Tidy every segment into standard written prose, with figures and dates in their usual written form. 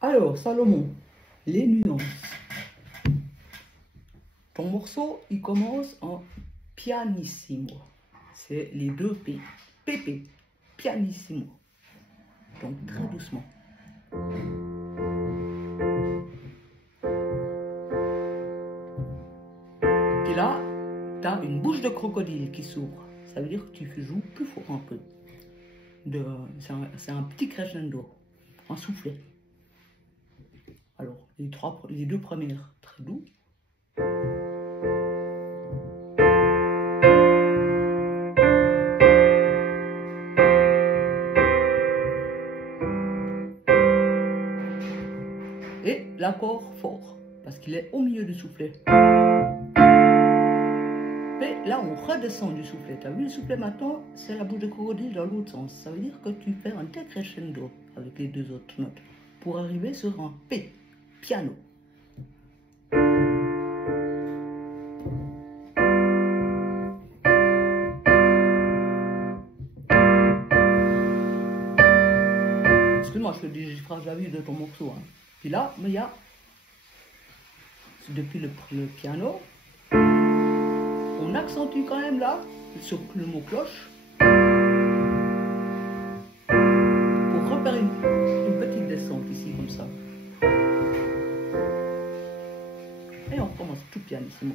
Alors, Salomon, les nuances. Ton morceau, il commence en pianissimo. C'est les deux P. PP, pianissimo. Donc, très doucement. Et là, tu as une bouche de crocodile qui s'ouvre. Ça veut dire que tu joues plus fort un peu. C'est un petit crescendo, un soufflet. Alors, les deux premières, très doux. Et l'accord fort, parce qu'il est au milieu du soufflet. Et là, on redescend du soufflet. Tu as vu le soufflet maintenant? C'est la bouche de crocodile dans l'autre sens. Ça veut dire que tu fais un tel crescendo avec les deux autres notes pour arriver sur un P, piano. Excuse-moi, je te dis, je ferai la vue de ton morceau. Hein. Puis là, mais il y a, depuis le piano, on accentue quand même là, sur le mot cloche, pour repérer une petite descente ici, comme ça. Et on recommence tout pianissimo.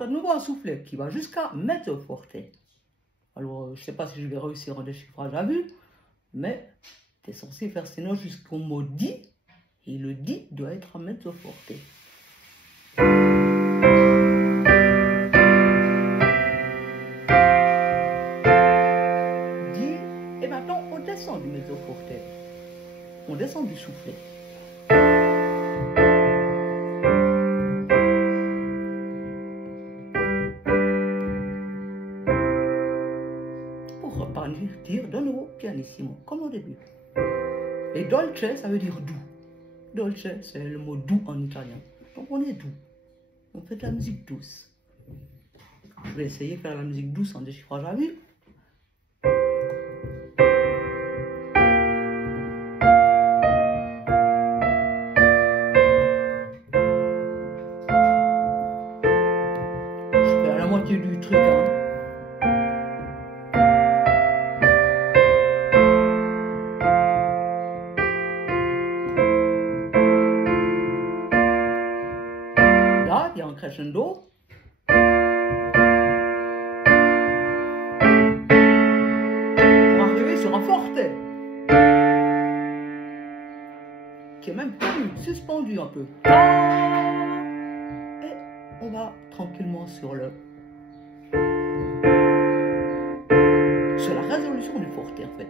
De nouveau un soufflet qui va jusqu'à mezzo forte. Alors, je ne sais pas si je vais réussir un déchiffrage à vue, mais tu es censé faire ces notes jusqu'au mot di, et le di doit être un mezzo forte. Di, et maintenant on descend du mezzo forte. On descend du soufflet. Dire de nouveau pianissimo, comme au début. Et dolce, ça veut dire doux. Dolce, c'est le mot doux en italien. Donc on est doux. On fait de la musique douce. Je vais essayer de faire la musique douce en déchiffrage à vue. Je fais à la moitié du truc, hein. Il y a un crescendo. Pour arriver sur un forte. Qui est même suspendu un peu. Et on va tranquillement sur la résolution du forte en fait.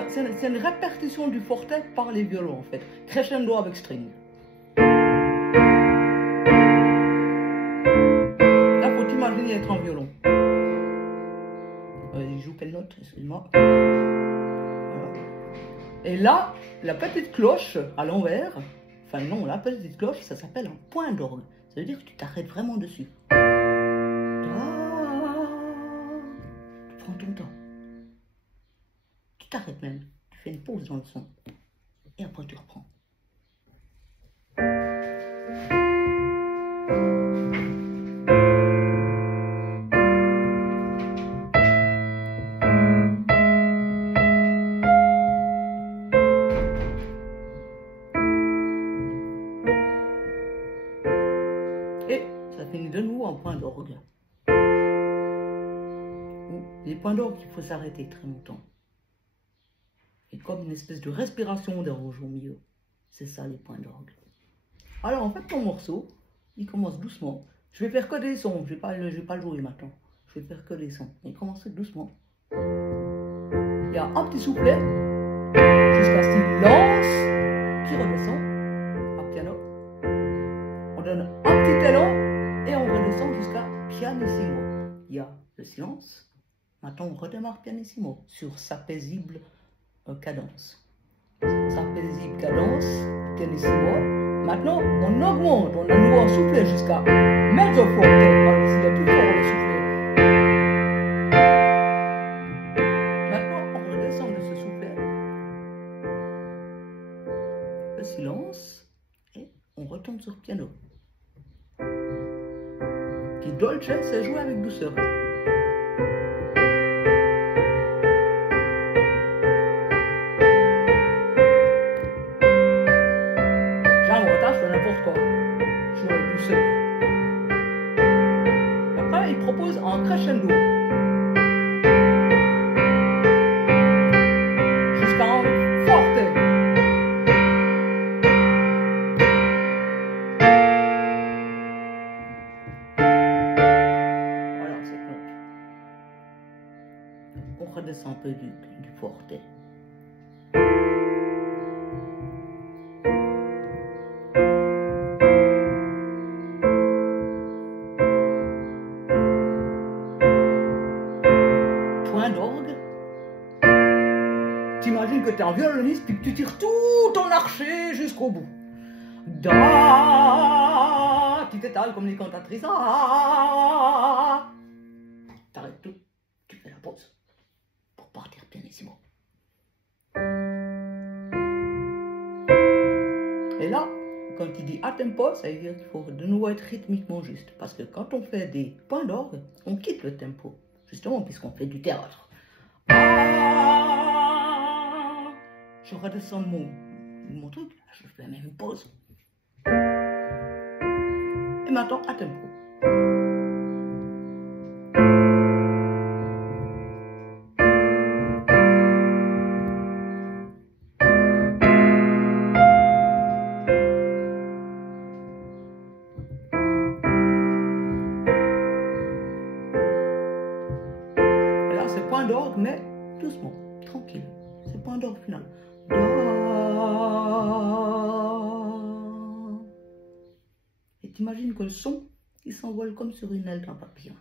C'est une répétition du forte par les violons en fait. Crescendo avec string. Là, faut t'imaginer être en violon. Il joue quelle note? Excuse-moi. Voilà. Et là, la petite cloche à l'envers, enfin non, la petite cloche, ça s'appelle un point d'orgue. Ça veut dire que tu t'arrêtes vraiment dessus. Tu prends ton temps. Tu t'arrêtes même. Tu fais une pause dans le son. Et après tu reprends. Et ça finit de nouveau en point d'orgue. Les points d'orgue, il faut s'arrêter très longtemps. Et comme une espèce de respiration des rouges au milieu. C'est ça les points d'orgue. Alors en fait ton morceau, il commence doucement. Je vais faire que des sons, je vais pas le jouer maintenant. Je vais faire que des sons. Il commence doucement. Il y a un petit soufflet, jusqu'à ce qu'il lance, qui redescend, à piano. On donne un petit élan et on redescend jusqu'à pianissimo. Il y a le silence. Maintenant on redémarre pianissimo sur sa paisible cadence. Sa paisible cadence, pianissimo. Maintenant, on augmente, on a nouveau un soufflet jusqu'à mezzo forte. S'il est tout fort le soufflet. Maintenant, on redescend de ce soufflet. Le silence. Et on retourne sur piano. Puis dolce, c'est jouer avec douceur. N'importe quoi, jouer avec douceur. Après, il propose un crescendo. Jusqu'à un forte. Voilà, cette note. On redescend un peu du forte. D'orgue. T'imagines que tu es un violoniste puis que tu tires tout ton archer jusqu'au bout. Da, tu t'étales comme les cantatrices. Ah, t'arrêtes tout, tu fais la pause pour partir pianissimo. Et là, quand il dit à tempo, ça veut dire qu'il faut de nouveau être rythmiquement juste. Parce que quand on fait des points d'orgue, on quitte le tempo. Justement, puisqu'on fait du théâtre. Ah, je redescends mon truc, je fais la même pause. Et maintenant, à tempo. Point d'orgue, mais doucement, tranquille. C'est point d'orgue final. Da. Et t'imagines que le son, il s'envole comme sur une aile d'un papillon.